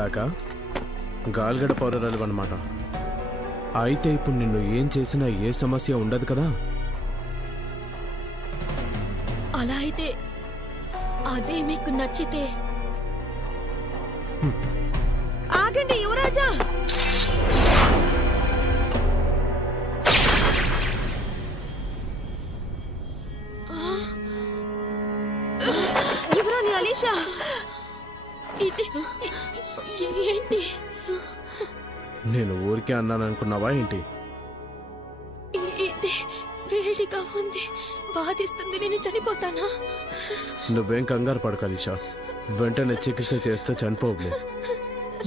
బ్లాకా గాల్గడ పౌరరాలు అన్నమాట. అయితే ఇప్పుడు నిన్ను ఏం చేసినా ఏ సమస్య ఉండదు కదా? అలా అయితే అదే మీకు నచ్చితే. ఆగండి యువరాజా. యువరాణి అలీషా, ఏంటి? నేను ఊరికే అన్నాను అనుకున్నావా ఏంటి? వేడిగా ఉంది, బాధిస్తుంది, నేను చనిపోతానా? నువ్వేం కంగారు పడకు అలీషా, వెంటనే చికిత్స చేస్తే చనిపోవులే.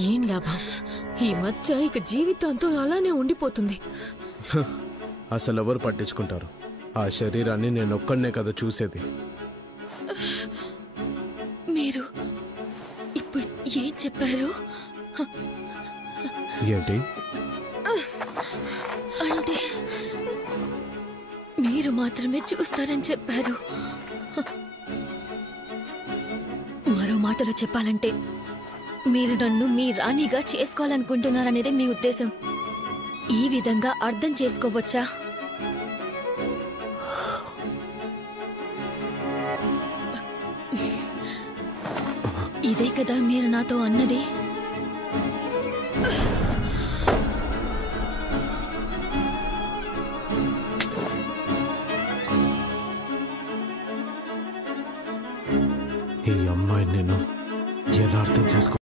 ఏం లాభం? ఈ మధ్య ఇక జీవితాంతం అలానే ఉండిపోతుంది. అసలు ఎవరు పట్టించుకుంటారు? ఆ శరీరాన్ని నేను ఒక్కడనే కదా చూసేది. మీరు ఇప్పుడు ఏం చెప్పారు? ఏంటి అంటే మీరు మాత్రమే చూస్తారని చెప్పారు. మరో మాటలో చెప్పాలంటే మీరు నన్ను మీ రాణిగా చేసుకోవాలనుకుంటున్నారనేదే మీ ఉద్దేశం. ఈ విధంగా అర్థం చేసుకోవచ్చా? ఇదే కదా మీరు నాతో అన్నది. ఈ అమ్మాయి నేను ఎలా అర్థం చేసుకో